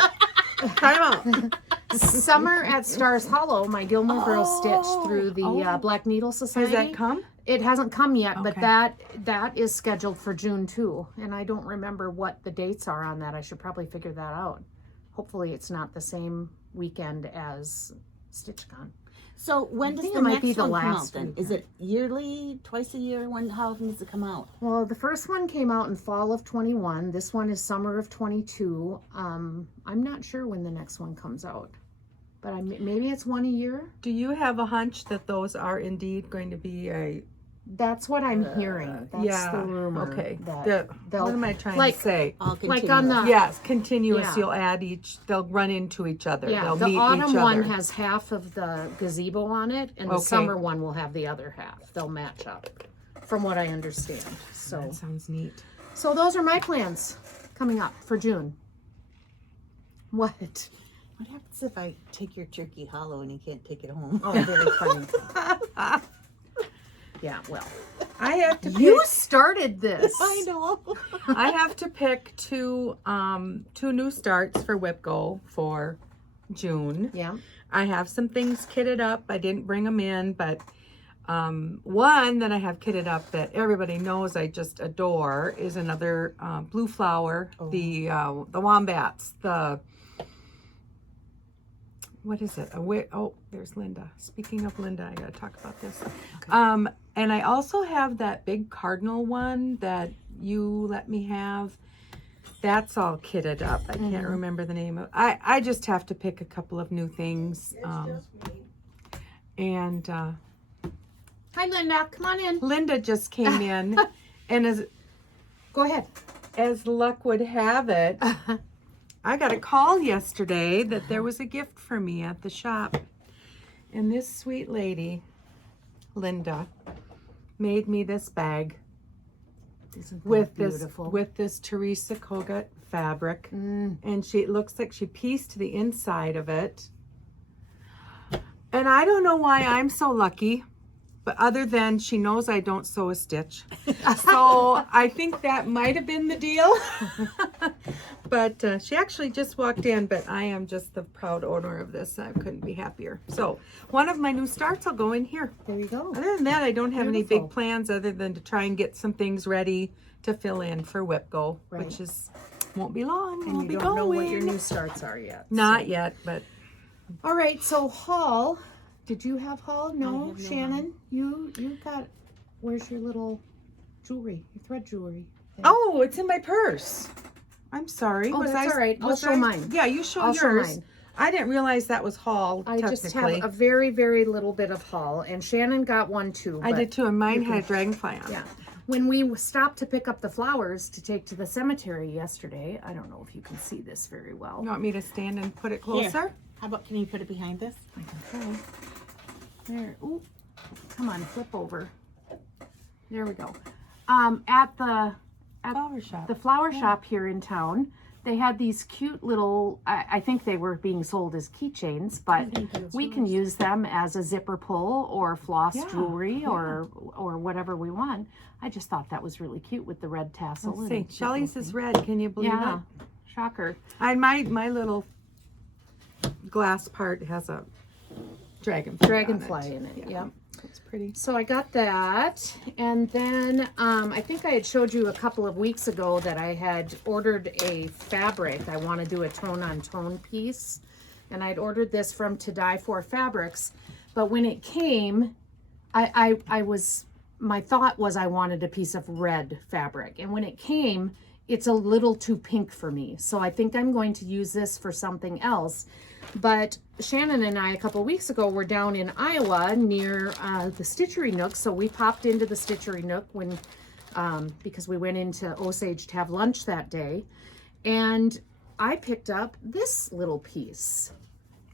Time out. Summer at Stars Hollow, my Gilmore Girls stitch through the Black Needle Society. Has that come? It hasn't come yet, but Okay. that is scheduled for June too. And I don't remember what the dates are on that. I should probably figure that out. Hopefully it's not the same weekend as StitchCon. So when does think the it might next be the one come out last then? week. Is it yearly, twice a year? How often does it come out? Well, the first one came out in fall of 21. This one is summer of 22. I'm not sure when the next one comes out, but maybe it's one a year. Do you have a hunch that those are indeed going to be a? That's what I'm hearing. That's yeah. the rumor. Okay. That What am I trying like- to say? I'll like continue. on the Yes, continuous. Yeah. You'll add each. They'll run into each other. yeah, They'll the meet autumn each one other. has half of the gazebo on it, and the Okay. summer one will have the other half. They'll match up, from what I understand. So, That sounds neat. so those are my plans coming up for June. What? What happens if I take your Turkey Hollow and you can't take it home? Oh, very funny. Yeah, well, I have to. you started this. I know. I have to pick two new starts for Whip Go for June. Yeah. I have some things kitted up. I didn't bring them in, but one that I have kitted up that everybody knows I just adore is another blue flower, the wombats, what is it? There's Linda. Speaking of Linda, I gotta talk about this. Okay. And I also have that big cardinal one that you let me have. That's all kitted up. I can't remember the name of it. I just have to pick a couple of new things. And Hi, Linda. Come on in. Linda just came in, and Go ahead. as luck would have it, I got a call yesterday that there was a gift for me at the shop. And this sweet lady, Linda, made me this bag Isn't that with beautiful? this Teresa Kogut fabric. Mm. And it looks like she pieced the inside of it. And I don't know why I'm so lucky, but other than she knows I don't sew a stitch. So I think that might have been the deal. But she actually just walked in, but I am just the proud owner of this. I couldn't be happier. So one of my new starts will go in here. There you go. Other than that, I don't have any Beautiful. big plans other than to try and get some things ready to fill in for Whip Go, Right. which won't be long. And We'll you be don't know what your going. new starts are yet. Not so. yet, but All right, so haul. Did you have haul? I No, have no Shannon. You got. Where's your little jewelry? Your thread jewelry. thing? oh, it's in my purse. I'm sorry. Oh, that's all right. I'll was show mine. Yeah, you show I'll show yours. mine. I didn't realize that was haul. I just technically. have a very, very little bit of haul, and Shannon got one too. I but- did too, and mine had a dragonfly on. Yeah. When we stopped to pick up the flowers to take to the cemetery yesterday, I don't know if you can see this very well. You want me to stand and put it closer? How about, can you put it behind this? I can try. There. Ooh, come on, flip over. There we go. At the Flower shop. the flower shop here in town, they had these cute little, I think they were being sold as keychains, but we can use them as a zipper pull or floss jewelry or whatever we want. I just thought that was really cute with the red tassel. Let's see. Shelley's is red. Can you believe Yeah, it? shocker. My little glass part has a dragonfly In it. Yeah. It's pretty. So I got that, and then I think I had showed you a couple of weeks ago that I had ordered a fabric. I want to do a tone-on-tone piece, and I'd ordered this from To Die For Fabrics, but when it came, my thought was I wanted a piece of red fabric, and when it came, it's a little too pink for me. So I think I'm going to use this for something else. But Shannon and I, a couple weeks ago, were down in Iowa near the Stitchery Nook. So we popped into the Stitchery Nook when, because we went into Osage to have lunch that day. And I picked up this little piece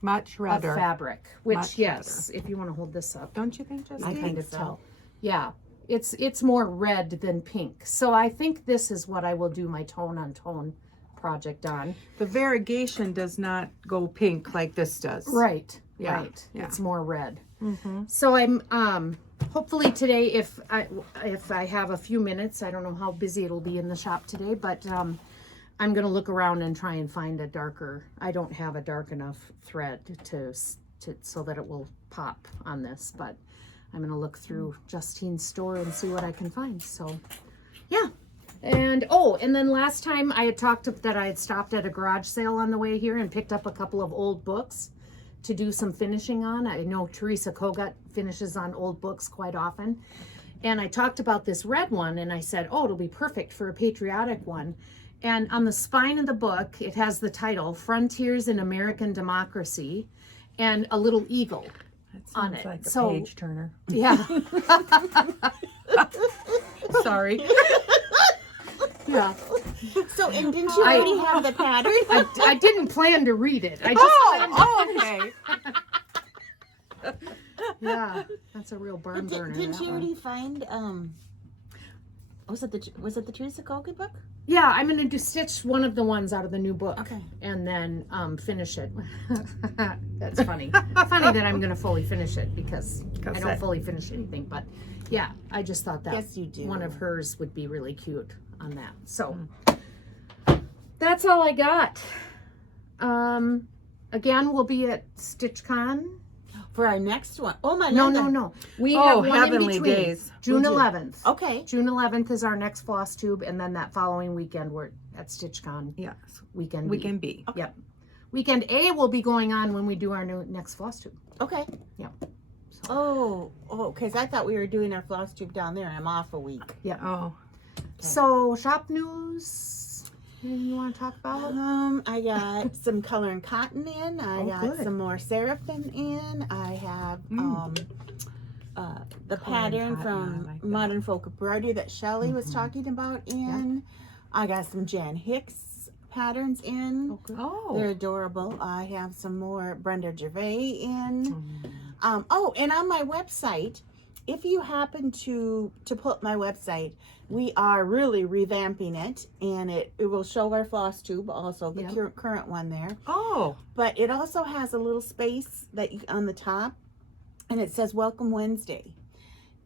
Much redder. of fabric, which, Much yes, if you want to hold this up. Don't you think, Justine? I kind of so. tell. Yeah, it's more red than pink. So I think this is what I will do my tone-on-tone project on. The variegation does not go pink like this does. Right, Yeah, right. yeah. It's more red. Mm-hmm. So I'm hopefully today, if I have a few minutes, I don't know how busy it'll be in the shop today, but I'm gonna look around and try and find a darker. I don't have a dark enough thread to so that it will pop on this, but I'm gonna look through Justine's store and see what I can find. So yeah. And then last time I had talked that I had stopped at a garage sale on the way here and picked up a couple of old books to do some finishing on. I know Teresa Kogut finishes on old books quite often. And I talked about this red one and I said, oh, it'll be perfect for a patriotic one. And on the spine of the book, it has the title, Frontiers in American Democracy, and a little eagle on it. Like a So- page turner. Yeah. Sorry. Yeah. So, and didn't you already have the pattern? I didn't plan to read it. I just planned Okay. Yeah, that's a real barn burner. Didn't that you one. already find, was it the Teresa Kogut book? Yeah, I'm going to stitch one of the ones out of the new book. Okay. And then finish it. That's funny. Funny that I'm going to fully finish it because I don't fully finish anything. But yeah, I just thought that Yes, you do. one of hers would be really cute on that. So that's all I got. Again, we'll be at StitchCon. For our next one. Oh, my No. We have one Heavenly in between. Days. June We do. 11th. Okay. June 11th is our next floss tube, and then that following weekend we're at StitchCon. Yes. Weekend We B. can be. Yep. Weekend A will be going on when we do our next floss tube. Okay. Yeah. Oh, because I thought we were doing our floss tube down there. I'm off a week. Yeah. Oh. So shop news. Anything you want to talk about? I got some color and cotton in. I got good. some more seraphim in. I have the Color and pattern cotton, from I like that. Modern Folk Embroidery that Shelley was talking about in. I got some Jan Hicks patterns in. good. Oh. They're adorable. I have some more Brenda Gervais in. Mm. And on my website, if you happen to pull up my website, we are really revamping it, and it will show our floss tube, also the current one there. Oh. But it also has a little space that on the top, and it says Welcome Wednesday.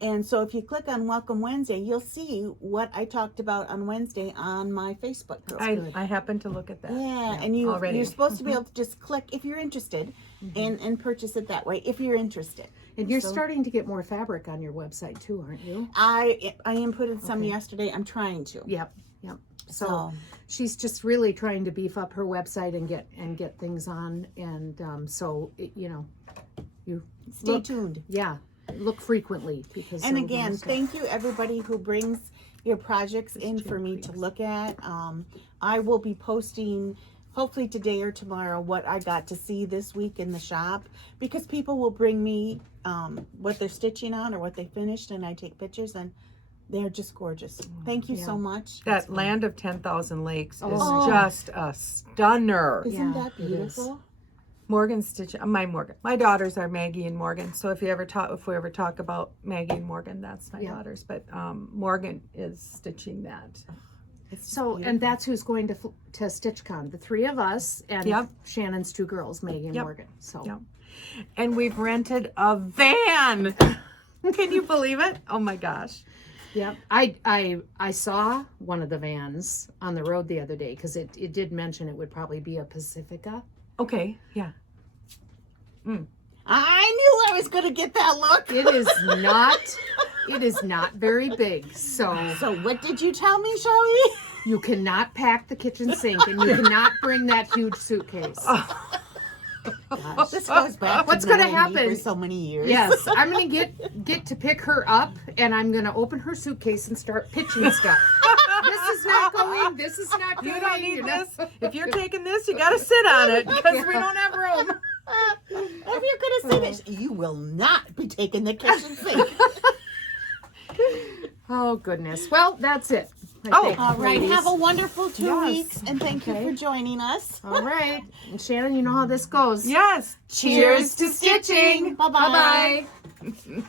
And so if you click on Welcome Wednesday, you'll see what I talked about on Wednesday on my Facebook group. I happened to look at that. Yeah, and you're supposed to be able to just click if you're interested and purchase it that way if you're interested. And you're starting to get more fabric on your website too, aren't you? I inputted some yesterday. I'm trying to. Yep. So She's just really trying to beef up her website and get things on, and you stay tuned. Yeah, look frequently because. And again, thank you everybody who brings your projects in for me to look at. I will be posting hopefully today or tomorrow what I got to see this week in the shop, because people will bring me what they're stitching on or what they finished, and I take pictures, and they're just gorgeous. Thank you so much. That Land of 10,000 Lakes is Oh. just a stunner. Isn't Yeah, that it is. beautiful? Morgan stitch. My daughters are Maggie and Morgan. So if we ever talk about Maggie and Morgan, that's my daughters. But Morgan is stitching that. So, and that's who's going to StitchCon. The three of us and Shannon's two girls, Maggie and Morgan. So, and we've rented a van. Can you believe it? Oh my gosh. Yep. I saw one of the vans on the road the other day because it did mention it would probably be a Pacifica. Okay. Yeah. I knew I was going to get that look. It is not very big. So what did you tell me, Shelley? you cannot pack the kitchen sink and you cannot bring that huge suitcase. Gosh, this goes back. What's going to happen? For so many years. Yes, I'm going to get to pick her up and I'm going to open her suitcase and start pitching stuff. This is not going. This is not going. You don't need this. If you're taking this, you got to sit on it because we don't have room. If you're going to say this, you will not be taking the kitchen sink. Oh, goodness. Well, that's it. All right. ladies. Have a wonderful 2 Yes. weeks, and thank you for joining us. All right. And Shannon, you know how this goes. Yes. Cheers to stitching. Bye-bye. Bye-bye.